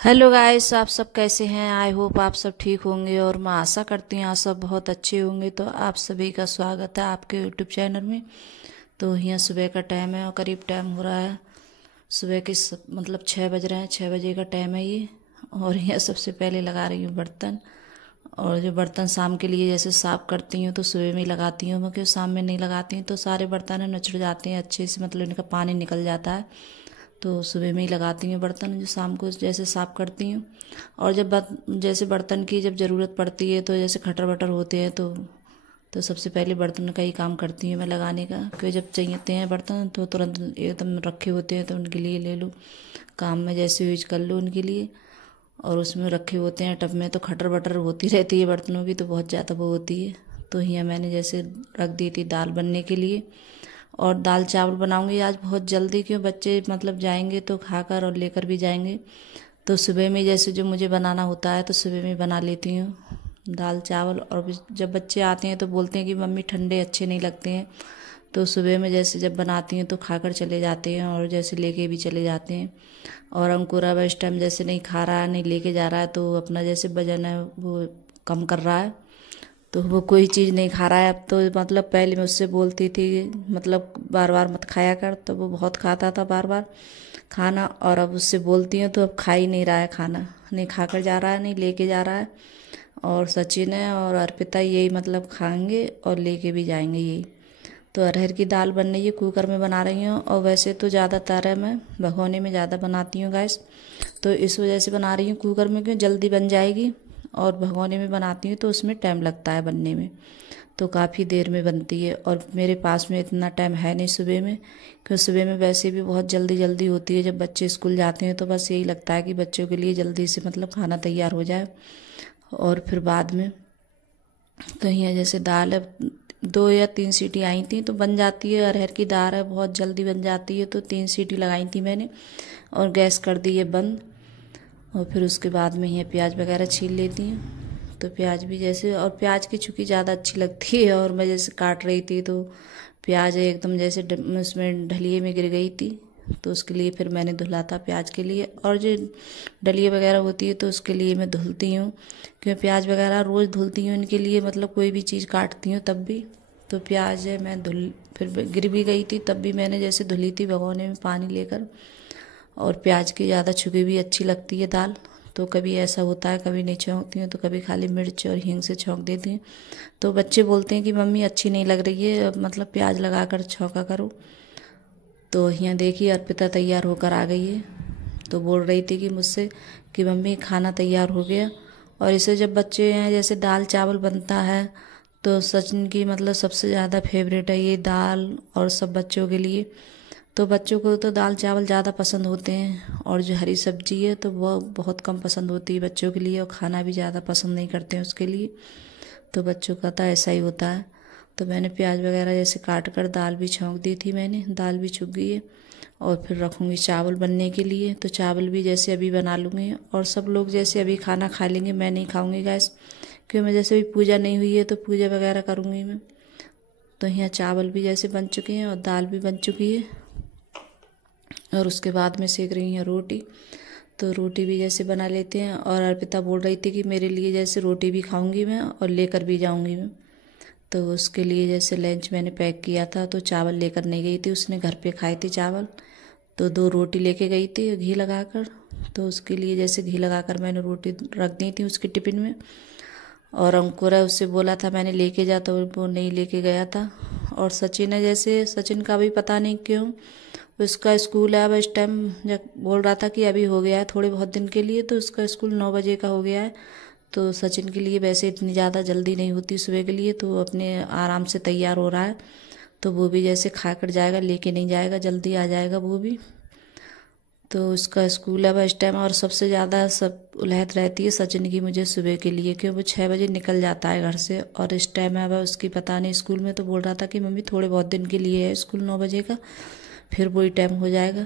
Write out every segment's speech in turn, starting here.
Hello guys, आप सब कैसे हैं। आई होप आप सब ठीक होंगे और मैं आशा करती हूँ आप सब बहुत अच्छे होंगे। तो आप सभी का स्वागत है आपके यूट्यूब चैनल में। तो यहाँ सुबह का टाइम है और करीब टाइम हो रहा है सुबह के मतलब 6 बज रहे हैं। 6 बजे का टाइम है ये। और यहाँ सबसे पहले लगा रही हूँ बर्तन। और जो बर्तन शाम के लिए जैसे साफ़ करती हूँ तो सुबह में ही लगाती हूँ मैं, क्योंकि शाम में नहीं लगाती हूँ तो सारे बर्तन नचड़ जाते हैं अच्छे से, मतलब इनका पानी निकल जाता है। तो सुबह में ही लगाती हूँ बर्तन, जो शाम को जैसे साफ़ करती हूँ। और जब जैसे बर्तन की जब ज़रूरत पड़ती है तो जैसे खटर बटर होते हैं तो सबसे पहले बर्तन का ही काम करती हूँ मैं लगाने का, क्योंकि जब चाहिए हैं बर्तन तो तुरंत एकदम रखे होते हैं तो उनके लिए ले लो, काम में जैसे यूज कर लो उनके लिए। और उसमें रखे होते हैं टब में तो खटर बटर होती रहती है बर्तनों की, तो बहुत ज़्यादा वो होती है। तो यहाँ मैंने जैसे रख दी थी दाल बनने के लिए। और दाल चावल बनाऊंगी आज बहुत जल्दी, क्यों बच्चे मतलब जाएंगे तो खाकर और लेकर भी जाएंगे। तो सुबह में जैसे जो मुझे बनाना होता है तो सुबह में बना लेती हूँ दाल चावल। और जब बच्चे आते हैं तो बोलते हैं कि मम्मी ठंडे अच्छे नहीं लगते हैं, तो सुबह में जैसे जब बनाती हूँ तो खाकर चले जाते हैं और जैसे लेके भी चले जाते हैं। और अंकुर अब इस टाइम जैसे नहीं खा रहा है नहीं लेके जा रहा है, तो अपना जैसे वजन है वो कम कर रहा है। तो वो कोई चीज़ नहीं खा रहा है अब, तो मतलब पहले मैं उससे बोलती थी मतलब बार बार मत खाया कर, तो वो बहुत खाता था बार बार खाना। और अब उससे बोलती हूँ तो अब खा ही नहीं रहा है खाना, नहीं खाकर जा रहा है नहीं लेके जा रहा है। और सचिन है और अर्पिता यही मतलब खाएंगे और लेके भी जाएंगे यही। तो अरहर की दाल बन रही है, कुकर में बना रही हूँ। और वैसे तो ज़्यादातर है मैं भगोने में ज़्यादा बनाती हूँ गैस, तो इस वजह से बना रही हूँ कुकर में, क्यों जल्दी बन जाएगी। और भगोने में बनाती हूँ तो उसमें टाइम लगता है बनने में, तो काफ़ी देर में बनती है। और मेरे पास में इतना टाइम है नहीं सुबह में, क्योंकि सुबह में वैसे भी बहुत जल्दी जल्दी होती है। जब बच्चे स्कूल जाते हैं तो बस यही लगता है कि बच्चों के लिए जल्दी से मतलब खाना तैयार हो जाए। और फिर बाद में तो यहाँ जैसे दाल है 2 या 3 सीटी आई थी तो बन जाती है। अरहर की दाल है बहुत जल्दी बन जाती है, तो 3 सीटी लगाई थी मैंने और गैस कर दी है बंद। और फिर उसके बाद में ये प्याज वगैरह छील लेती हूँ। तो प्याज भी जैसे, और प्याज की चुकी ज़्यादा अच्छी लगती है, और मैं जैसे काट रही थी तो प्याज एकदम जैसे उसमें ढलिए में गिर गई थी, तो उसके लिए फिर मैंने धुला था प्याज के लिए। और जो डलिए वगैरह होती है तो उसके लिए मैं धुलती हूँ, क्योंकि प्याज वगैरह रोज़ धुलती हूँ इनके लिए, मतलब कोई भी चीज़ काटती हूँ तब भी। तो प्याज है मैं धुल फिर गिर भी गई थी तब भी मैंने जैसे धुली थी भगोने में पानी लेकर। और प्याज की ज़्यादा छुकी भी अच्छी लगती है दाल। तो कभी ऐसा होता है कभी नहीं छौंकती हूँ, तो कभी खाली मिर्च और हींग से छौंक देती हूँ। तो बच्चे बोलते हैं कि मम्मी अच्छी नहीं लग रही है, मतलब प्याज लगा कर छौंका करो। तो यहाँ देखिए अर्पिता तैयार होकर आ गई है, तो बोल रही थी कि मुझसे कि मम्मी खाना तैयार हो गया। और इसे जब बच्चे हैं जैसे दाल चावल बनता है तो सचिन की मतलब सबसे ज़्यादा फेवरेट है ये दाल, और सब बच्चों के लिए। तो बच्चों को तो दाल चावल ज़्यादा पसंद होते हैं, और जो हरी सब्जी है तो वो बहुत कम पसंद होती है बच्चों के लिए, और खाना भी ज़्यादा पसंद नहीं करते हैं उसके लिए। तो बच्चों का तो ऐसा ही होता है। तो मैंने प्याज वगैरह जैसे काट कर दाल भी छौंक दी थी मैंने, दाल भी छुक गई है। और फिर रखूँगी चावल बनने के लिए, तो चावल भी जैसे अभी बना लूँगी। और सब लोग जैसे अभी खाना खा लेंगे, मैं नहीं खाऊँगी गैस, क्योंकि मैं जैसे अभी पूजा नहीं हुई है तो पूजा वगैरह करूँगी मैं। तो यहाँ चावल भी जैसे बन चुके हैं और दाल भी बन चुकी है। और उसके बाद में सेक रही हूँ रोटी, तो रोटी भी जैसे बना लेते हैं। और अर्पिता बोल रही थी कि मेरे लिए जैसे रोटी भी खाऊंगी मैं और लेकर भी जाऊंगी मैं, तो उसके लिए जैसे लंच मैंने पैक किया था, तो चावल लेकर नहीं गई थी, उसने घर पे खाए थे चावल। तो 2 रोटी लेके गई थी घी लगाकर, तो उसके लिए जैसे घी लगाकर मैंने रोटी रख दी थी उसके टिफ़िन में। और अंकुर है उससे बोला था मैंने लेके जा, तो वो नहीं लेके गया था। और सचिन है जैसे, सचिन का भी पता नहीं क्यों उसका स्कूल है अब इस टाइम, जब बोल रहा था कि अभी हो गया है थोड़े बहुत दिन के लिए, तो उसका स्कूल 9 बजे का हो गया है। तो सचिन के लिए वैसे इतनी ज़्यादा जल्दी नहीं होती सुबह के लिए, तो अपने आराम से तैयार हो रहा है। तो वो भी जैसे खा कर जाएगा, लेके नहीं जाएगा, जल्दी आ जाएगा वो भी। तो उसका स्कूल है इस टाइम। और सबसे ज़्यादा सब उलहत रहती है सचिन की मुझे सुबह के लिए, क्योंकि वो 6 बजे निकल जाता है घर से, और इस टाइम है वह उसकी पता नहीं स्कूल में। तो बोल रहा था कि मम्मी थोड़े बहुत दिन के लिए है स्कूल 9 बजे का, फिर वही टाइम हो जाएगा।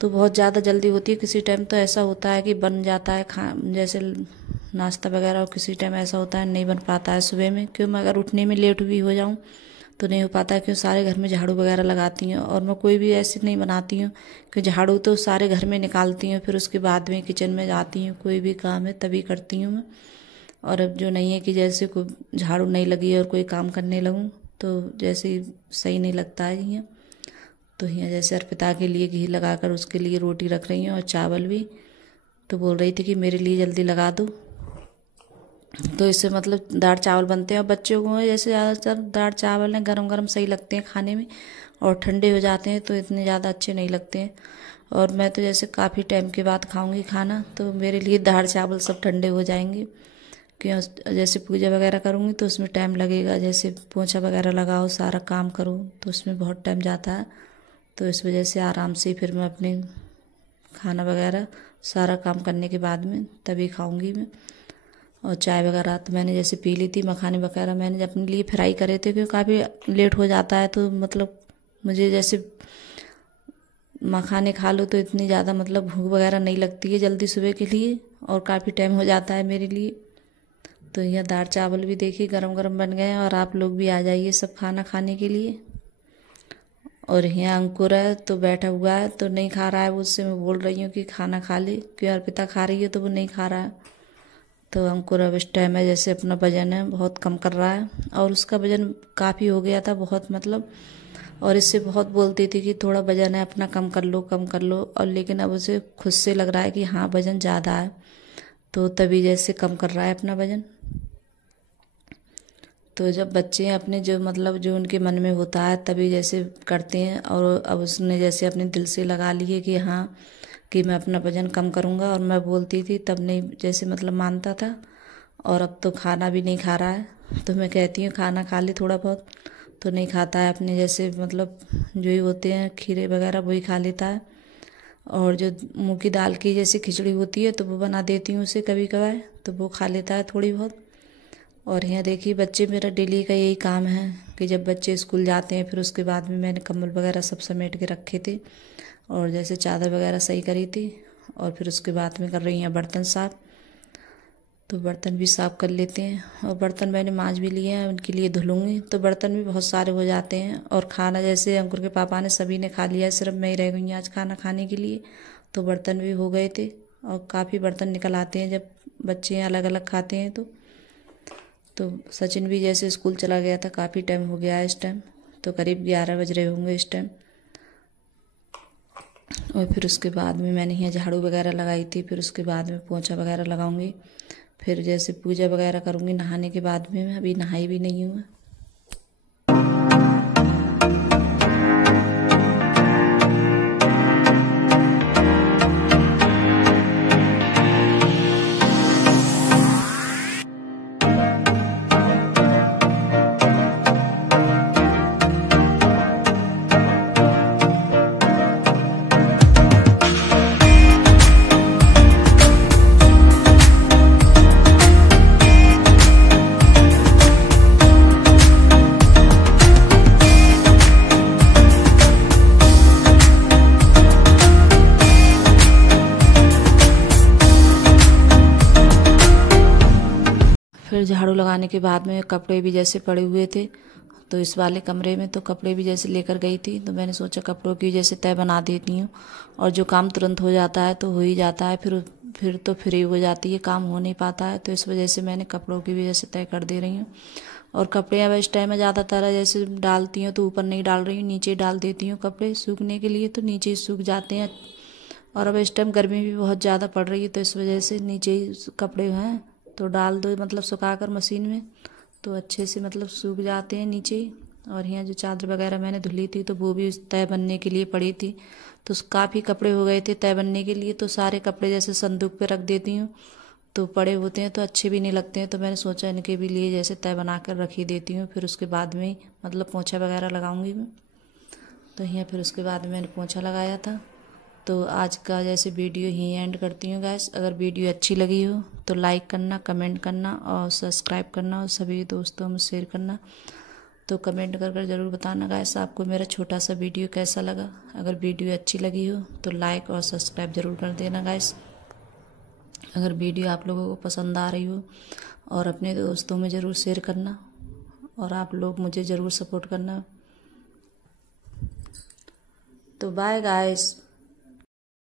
तो बहुत ज़्यादा जल्दी होती है, किसी टाइम तो ऐसा होता है कि बन जाता है खा जैसे नाश्ता वगैरह, और किसी टाइम ऐसा होता है नहीं बन पाता है सुबह में, क्यों मैं अगर उठने में लेट भी हो जाऊँ तो नहीं हो पाता क्यों सारे घर में झाड़ू वगैरह लगाती हूँ। और मैं कोई भी ऐसे नहीं बनाती हूँ कि झाड़ू तो सारे घर में निकालती हूँ, फिर उसके बाद में किचन में जाती हूँ, कोई भी काम है तभी करती हूँ मैं। और अब जो नहीं है कि जैसे कोई झाड़ू नहीं लगी और कोई काम करने लगूँ तो जैसे सही नहीं लगता है यहाँ। तो यहाँ जैसे अर्पिता के लिए घी लगाकर उसके लिए रोटी रख रही हूँ और चावल भी। तो बोल रही थी कि मेरे लिए जल्दी लगा दो, तो इससे मतलब दाल चावल बनते हैं। और बच्चों को जैसे ज़्यादातर दाल चावल हैं गरम गरम सही लगते हैं खाने में, और ठंडे हो जाते हैं तो इतने ज़्यादा अच्छे नहीं लगते हैं। और मैं तो जैसे काफ़ी टाइम के बाद खाऊंगी खाना, तो मेरे लिए दाल चावल सब ठंडे हो जाएंगे। क्यों जैसे पूजा वगैरह करूँगी तो उसमें टाइम लगेगा, जैसे पोंछा वगैरह लगाओ सारा काम करूँ तो उसमें बहुत टाइम जाता है। तो इस वजह से आराम से फिर मैं अपने खाना वगैरह सारा काम करने के बाद में तभी खाऊंगी मैं। और चाय वगैरह तो मैंने जैसे पी ली थी। मखाने वगैरह मैंने अपने लिए फ्राई करे थे क्योंकि काफ़ी लेट हो जाता है, तो मतलब मुझे जैसे मखाने खा लो तो इतनी ज़्यादा मतलब भूख वगैरह नहीं लगती है जल्दी सुबह के लिए, और काफ़ी टाइम हो जाता है मेरे लिए। तो यह दाल चावल भी देखिए गरम गरम बन गए हैं, और आप लोग भी आ जाइए सब खाना खाने के लिए। और यहाँ अंकुर है तो बैठा हुआ है तो नहीं खा रहा है, उससे मैं बोल रही हूँ कि खाना खा ले, क्योंकि अर्पिता खा रही है तो वो नहीं खा रहा है। तो अंकुर अब इस टाइम है जैसे अपना वजन है बहुत कम कर रहा है, और उसका वजन काफ़ी हो गया था बहुत मतलब। और इससे बहुत बोलती थी कि थोड़ा वजन है अपना कम कर लो कम कर लो, और लेकिन अब उसे खुद से लग रहा है कि हाँ वजन ज़्यादा है, तो तभी जैसे कम कर रहा है अपना वजन। तो जब बच्चे अपने जो मतलब जो उनके मन में होता है तभी जैसे करते हैं। और अब उसने जैसे अपने दिल से लगा लिए कि हाँ कि मैं अपना वजन कम करूँगा, और मैं बोलती थी तब नहीं जैसे मतलब मानता था। और अब तो खाना भी नहीं खा रहा है, तो मैं कहती हूँ खाना खा ले थोड़ा बहुत, तो नहीं खाता है। अपने जैसे मतलब जो ही होते हैं खीरे वगैरह वही खा लेता है। और जो मूंग की दाल की जैसे खिचड़ी होती है तो वो बना देती हूँ उसे कभी कभार, तो वो खा लेता है थोड़ी बहुत। और यहाँ देखिए बच्चे, मेरा डेली का यही काम है कि जब बच्चे स्कूल जाते हैं फिर उसके बाद में मैंने कंबल वगैरह सब समेट के रखे थे, और जैसे चादर वगैरह सही करी थी। और फिर उसके बाद में कर रही हैं बर्तन साफ़, तो बर्तन भी साफ़ कर लेते हैं। और बर्तन मैंने मांज भी लिए हैं, उनके लिए धुलूँगी, तो बर्तन भी बहुत सारे हो जाते हैं। और खाना जैसे अंकुर के पापा ने सभी ने खा लिया, सिर्फ मैं ही रह गई आज खाना खाने के लिए, तो बर्तन भी हो गए थे। और काफ़ी बर्तन निकल आते हैं जब बच्चे अलग अलग खाते हैं तो सचिन भी जैसे स्कूल चला गया था, काफ़ी टाइम हो गया है इस टाइम, तो करीब 11 बज रहे होंगे इस टाइम। और फिर उसके बाद में मैंने यहाँ झाड़ू वगैरह लगाई थी, फिर उसके बाद में पोंछा वगैरह लगाऊंगी, फिर जैसे पूजा वगैरह करूँगी नहाने के बाद में। मैं अभी नहाई भी नहीं हूँ। फिर झाड़ू लगाने के बाद में कपड़े भी जैसे पड़े हुए थे तो इस वाले कमरे में, तो कपड़े भी जैसे लेकर गई थी, तो मैंने सोचा कपड़ों की जैसे तय बना देती हूँ, और जो काम तुरंत हो जाता है तो हो ही जाता है, फिर तो फ्री हो जाती है, काम हो नहीं पाता है। तो इस वजह से मैंने कपड़ों की भी जैसे तय कर दे रही हूँ। और कपड़े अब इस टाइम में ज़्यादातर जैसे डालती हूँ तो ऊपर नहीं डाल रही हूँ, नीचे डाल देती हूँ कपड़े सूखने के लिए, तो नीचे ही सूख जाते हैं। और अब इस टाइम गर्मी भी बहुत ज़्यादा पड़ रही है, तो इस वजह से नीचे ही कपड़े हैं तो डाल दो मतलब सुखा कर मशीन में, तो अच्छे से मतलब सूख जाते हैं नीचे ही। और यहाँ जो चादर वगैरह मैंने धुली थी तो वो भी तय बनने के लिए पड़ी थी, तो काफ़ी कपड़े हो गए थे तय बनने के लिए, तो सारे कपड़े जैसे संदूक पे रख देती हूँ, तो पड़े होते हैं तो अच्छे भी नहीं लगते हैं, तो मैंने सोचा इनके भी लिए जैसे तय बना कर रख ही देती हूँ। फिर उसके बाद में मतलब पोंछा वगैरह लगाऊंगी मैं। तो यहाँ फिर उसके बाद मैंने पोंछा लगाया था। तो आज का जैसे वीडियो ही एंड करती हूँ गाइस। अगर वीडियो अच्छी लगी हो तो लाइक करना, कमेंट करना और सब्सक्राइब करना, और सभी दोस्तों में शेयर करना। तो कमेंट कर ज़रूर बताना गाइस आपको मेरा छोटा सा वीडियो कैसा लगा। अगर वीडियो अच्छी लगी हो तो लाइक और सब्सक्राइब ज़रूर कर देना गाइस। अगर वीडियो आप लोगों को पसंद आ रही हो और अपने दोस्तों में ज़रूर शेयर करना। और आप लोग मुझे ज़रूर सपोर्ट करना। तो बाय गाइस।